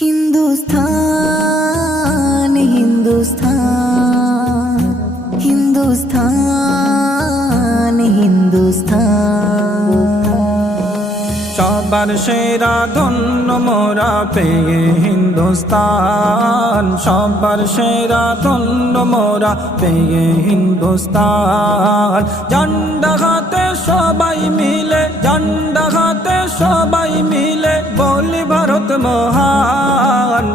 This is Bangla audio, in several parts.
हिंदुस्तान हिंदुस्तान हिंदुस्तान हिंदुस्तान সবার সেরা ধন্য মোরা পেয়ে হিন্দুস্তান, সবার সেরা ধন্য মোরা পেয়ে হিন্দুস্তান। ঝান্ডা হাতে সবাই মিলে, ঝান্ডা হাতে সবাই মিলে বলি ভারত মহান।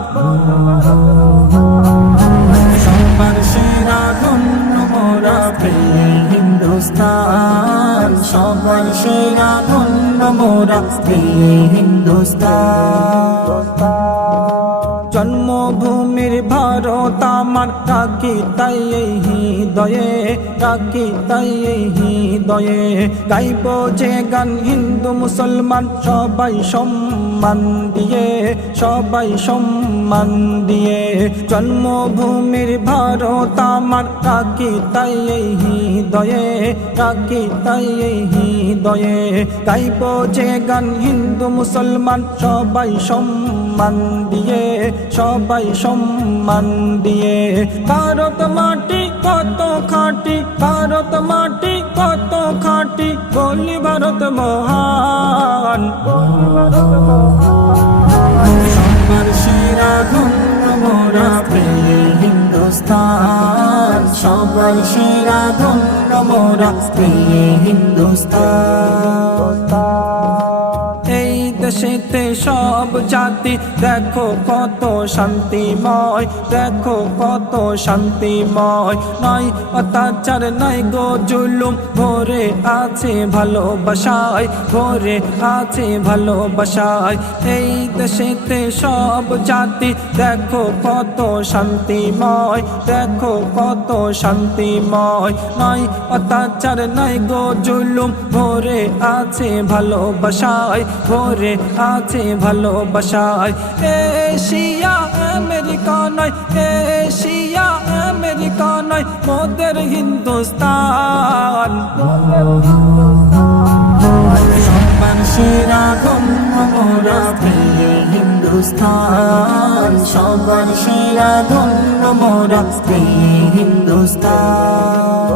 সবার সেরা ধন্য মোরা পেয়ে হিন্দুস্তান, সবার সেরা ধন্য মোরা পেয়ে হিন্দুস্তান। জন্মভূমির ভারত আমার, রাখি তাই এই হৃদয়ে, রাখি তাই এই হৃদয়ে। গাইব যে গান হিন্দু মুসলমান সবাই সম্মান দিয়ে, সবাই সম্মান দিয়ে। জন্মভূমির ভারত আমার, রাখি তাই এই হৃদয়ে, রাখি তাই এই হৃদয়ে। গাইব যে গান হিন্দু মুসলমান সবাই সম্মান দিয়ে, সবাই সম্মান দিয়ে। ভারত মাটি কত খাঁটি, ভারত মাটি কত খাঁটি বলি ভারত মহান। সবার সেরা ধন্য মোরা পেয়ে হিন্দুস্তান, সবার সেরা ধন্য মোরা পেয়ে হিন্দুস্তান। এই দেশেতে সব জাতি দেখো কত শান্তিময়, দেখো কত শান্তিময়। নয় অত্যাচার নাই গো জুলুম, ভরে আছে ভালোবাসায়, ভরে আছে ভালোবাসায়। এই দেশেতে সব জাতি দেখো কত শান্তিময়, দেখো কত শান্তিময়। নয় অত্যাচার নাই গো জুলুম, ভরে আছে ভালোবাসায়, ভরে আছে ভালোবাসায়। এশিয়া আমেরিকা নয়, এশিয়া আমেরিকা নয় মোদের হিন্দুস্তান। সবার সেরা ধন্য মোরা পেয়ে হিন্দুস্তান, সবার সেরা ধন্য মোরা পেয়ে হিন্দুস্তান।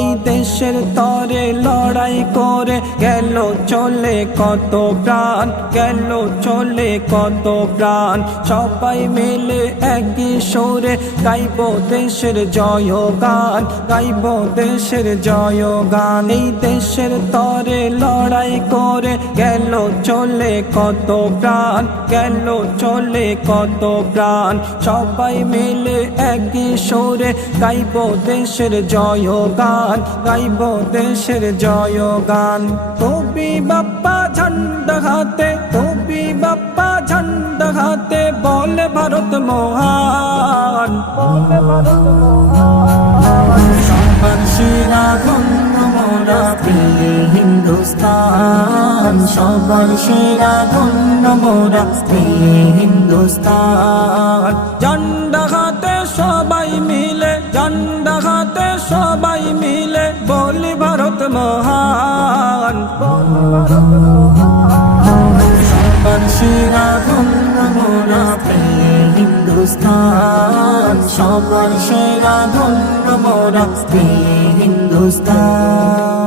এই দেশের তরে লড়াই করে গেল চলে কত প্রাণ, গেল চলে কত প্রাণ। সবাই মিলে একই সুরে গাইব দেশের জয়গান, গাইব দেশের জয়গান। এই দেশের তরে লড়াই করে গেল চলে কত প্রাণ, গেল চলে কত প্রাণ। সবাই মিলে একই সুরে গাইব দেশের জয়গান, গাইব দেশের জয়গান। কবি বাপ্পা ঝান্ডা হাতে, কবি বাপ্পা ঝান্ডা হাতে বলে ভারত মহান, বলে ভারত মহান। সবার সেরা ধন্য মোরা পেয়ে হিন্দুস্তান, সবার সেরা ধন্য মোরা পেয়ে হিন্দুস্তান। ঝান্ডা হাতে সবাই মিলে, ঝান্ডা হাতে সবাই মিলে বলি ভারত মহান। সবার সেরা ধন্য মোরা পেয়ে হিন্দুস্তান, সবার সেরা ধন্য মোরা পেয়ে হিন্দুস্তান।